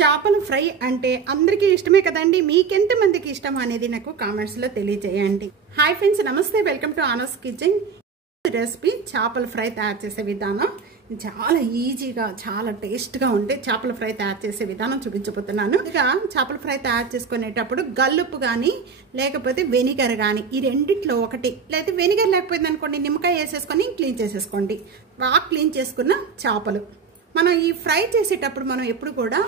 చేపల ఫ్రై అంటే అందరికీ ఇష్టమే కదండి. మీకెంత మందికి ఇష్టం అనేది నాకు కామెంట్స్ లో తెలియజేయండి. హాయ్ ఫ్రెండ్స్, నమస్తే, వెల్కమ్ టు ఆనోస్ కిచెన్. రెసిపీ చేపల ఫ్రై తయారు చేసే విధానం చాలా ఈజీగా చాలా టేస్ట్గా ఉంటే చేపల ఫ్రై తయారు చేసే విధానం చూపించబోతున్నాను. ఇక చేపల ఫ్రై తయారు చేసుకునేటప్పుడు గల్లుప్పు కానీ లేకపోతే వెనిగర్ కానీ ఈ రెండిట్లో ఒకటి, లేకపోతే వెనిగర్ లేకపోయింది అనుకోండి నిమ్మకాయ వేసేసుకొని క్లీన్ చేసేసుకోండి. బాగా క్లీన్ చేసుకున్న చేపలు మనం ఈ ఫ్రై చేసేటప్పుడు మనం ఎప్పుడు కూడా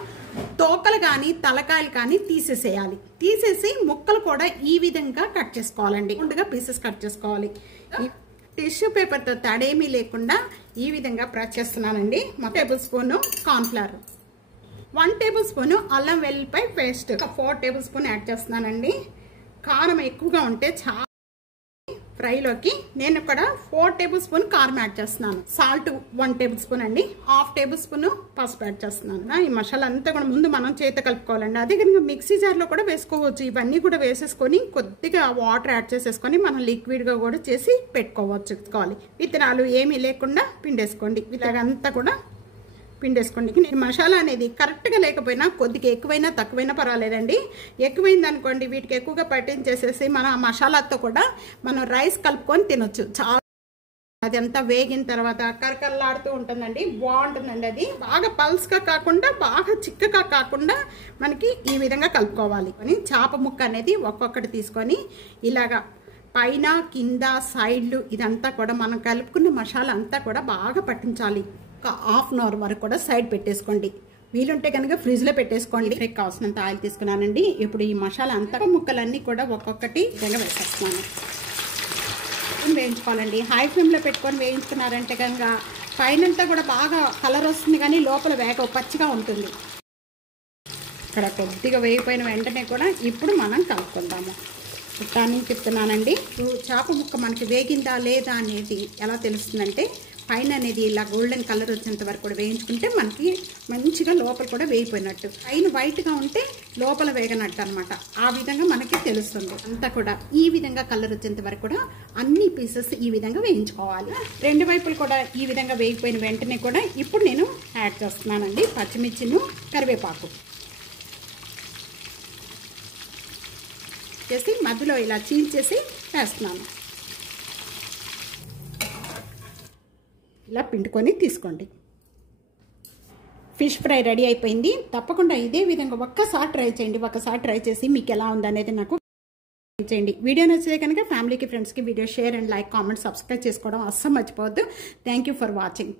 తోకలు కానీ తలకాయలు కానీ తీసేసేయాలి. తీసేసి ముక్కలు కూడా ఈ విధంగా కట్ చేసుకోవాలండి. ముందుగా పీసెస్ కట్ చేసుకోవాలి. టిష్యూ పేపర్తో తడేమీ లేకుండా ఈ విధంగా ప్రెస్ చేస్తున్నానండి. 1 table spoon cornflour, 1 table spoon అల్లం వెల్లుల్లిపాయ పేస్ట్, 4 టేబుల్ స్పూన్ యాడ్ చేస్తున్నానండి. కారం ఎక్కువగా ఉంటే చాలా ఫ్రైలోకి నేను ఇక్కడ 4 టేబుల్ స్పూన్ కారం యాడ్ చేస్తున్నాను. సాల్ట్ 1 టేబుల్ స్పూన్ అండి. 1/2 టేబుల్ స్పూన్ పసుపు యాడ్ చేస్తున్నాను. ఈ మసాలా అంతా కూడా ముందు మనం చేత కలుపుకోవాలండి. అదే కనుక మిక్సీ జార్లో కూడా వేసుకోవచ్చు. ఇవన్నీ కూడా వేసేసుకొని కొద్దిగా వాటర్ యాడ్ చేసేసుకొని మనం లిక్విడ్గా కూడా చేసి పెట్టుకోవచ్చు. విత్తనాలు ఏమీ లేకుండా పిండేసుకోండి. ఇలాగంతా కూడా పిండేసుకోండి. మసాలా అనేది కరెక్ట్గా లేకపోయినా కొద్దిగా ఎక్కువైనా తక్కువైనా పర్వాలేదండి. ఎక్కువైంది అనుకోండి వీటికి ఎక్కువగా పట్టించేసేసి మన మసాలాతో కూడా మనం రైస్ కలుపుకొని తినొచ్చు. చాలా అదంతా వేగిన తర్వాత కరకరలాడుతూ ఉంటుందండి, బాగుంటుందండి. అది బాగా పల్స్గా కాకుండా బాగా చిక్కగా కాకుండా మనకి ఈ విధంగా కలుపుకోవాలి. చేప ముక్క అనేది ఒక్కొక్కటి తీసుకొని ఇలాగా పైన కింద సైడ్లు ఇదంతా కూడా మనం కలుపుకున్న మసాలా అంతా కూడా బాగా పట్టించాలి. ఒక 1/2 అవర్ వరకు కూడా సైడ్ పెట్టేసుకోండి. వీలుంటే కనుక ఫ్రిడ్జ్లో పెట్టేసుకోండి. ఫ్రైకి కావాల్సినంత ఆయిల్ తీసుకున్నానండి. ఇప్పుడు ఈ మసాలా అంతా ముక్కలన్నీ కూడా ఒక్కొక్కటి విధంగా వేసేస్తున్నాను. వేయించుకోవాలండి. హై ఫ్లేమ్లో పెట్టుకొని వేయించుకున్నారంటే కనుక పైనంతా కూడా బాగా కలర్ వస్తుంది, కానీ లోపల వేగ పచ్చిగా ఉంటుంది. ఇక్కడ కొద్దిగా వేగిపోయిన వెంటనే కూడా ఇప్పుడు మనం కలుపుకుందాము. దాన్ని చెప్తున్నానండి. చేప ముక్క మనకి వేగిందా లేదా అనేది ఎలా తెలుస్తుందంటే పైన అనేది ఇలా గోల్డెన్ కలర్ వచ్చేంత వరకు కూడా వేయించుకుంటే మనకి మంచిగా లోపల కూడా వేగిపోయినట్టు, పైన వైట్గా ఉంటే లోపల వేగనట్టు అనమాట. ఆ విధంగా మనకి తెలుస్తుంది. అంతా కూడా ఈ విధంగా కలర్ వచ్చేంత వరకు కూడా అన్ని పీసెస్ ఈ విధంగా వేయించుకోవాలి. 2 వైపులు కూడా ఈ విధంగా వేగిపోయిన వెంటనే కూడా ఇప్పుడు నేను యాడ్ చేస్తున్నానండి పచ్చిమిర్చిను, కరివేపాకు చేసి మధ్యలో ఇలా చీల్చేసి వేస్తున్నాను. ఇలా పిండుకొని తీసుకోండి. ఫిష్ ఫ్రై రెడీ అయిపోయింది. తప్పకుండా ఇదే విధంగా ఒక్కసారి ట్రై చేయండి. ఒకసారి ట్రై చేసి మీకు ఎలా ఉందనేది నాకు చేయండి. వీడియో నచ్చితే కనుక ఫ్యామిలీకి ఫ్రెండ్స్కి video share and like comment subscribe చేసుకోవడం అస్సలు మర్చిపోవద్దు. Thank you for watching.